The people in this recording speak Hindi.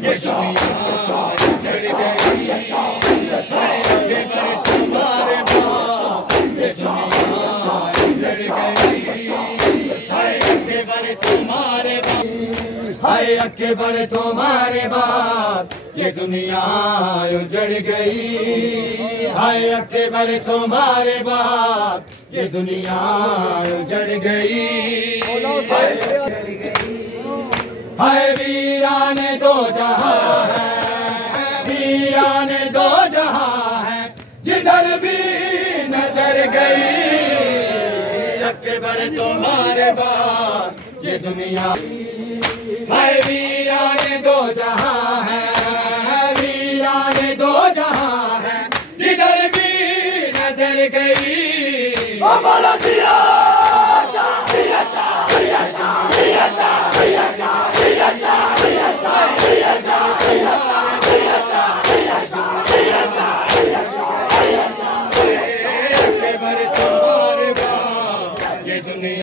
ये दुनिया उजड़ गई, आगे बढ़े तुम्हारे बाप। ये दुनिया उजड़ गई, आगे बढ़े तुम्हारे बाप। हाय आगे बढ़े तुम्हारे बाप। ये दुनिया उजड़ गई, हाय आगे बढ़े तुम्हारे बाप। ये दुनिया उजड़ गई, हाय वीराने दो जहां है, वीराने दो जहां है, जिधर भी नजर गई। अकबर तुम्हारे बाद ये दुनिया, हाय वीराने दो जहां